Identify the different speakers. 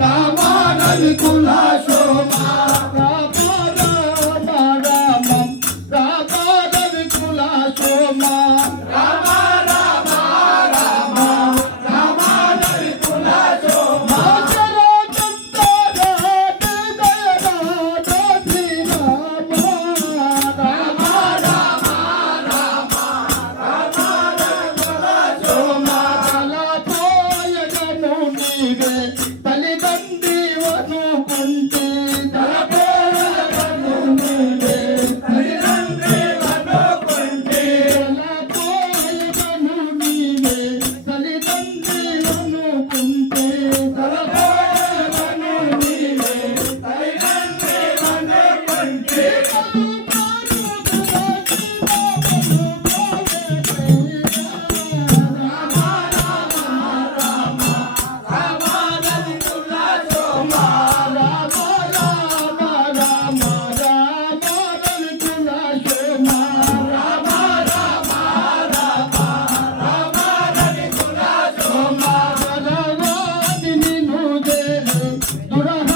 Speaker 1: रामा नल तुला शोमा தொடர